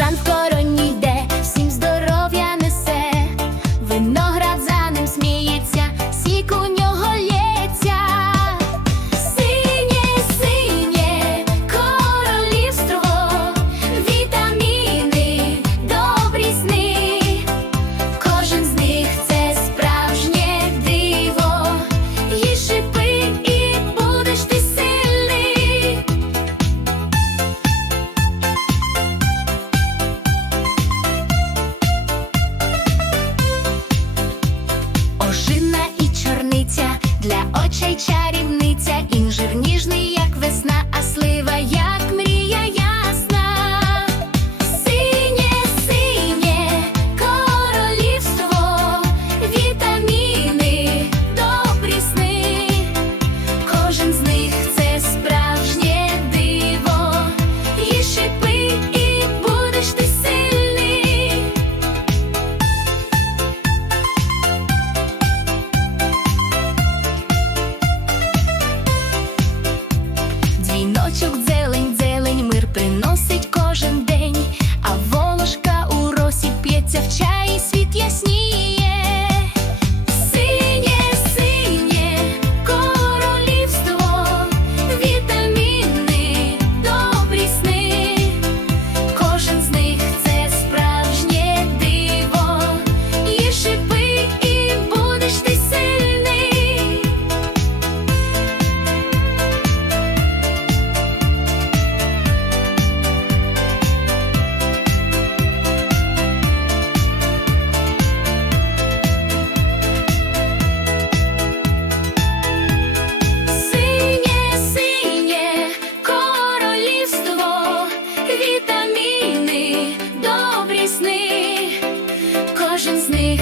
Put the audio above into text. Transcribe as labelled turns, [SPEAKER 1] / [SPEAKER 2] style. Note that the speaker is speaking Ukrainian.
[SPEAKER 1] Jean для очей чарівниця. объясни. es nicht.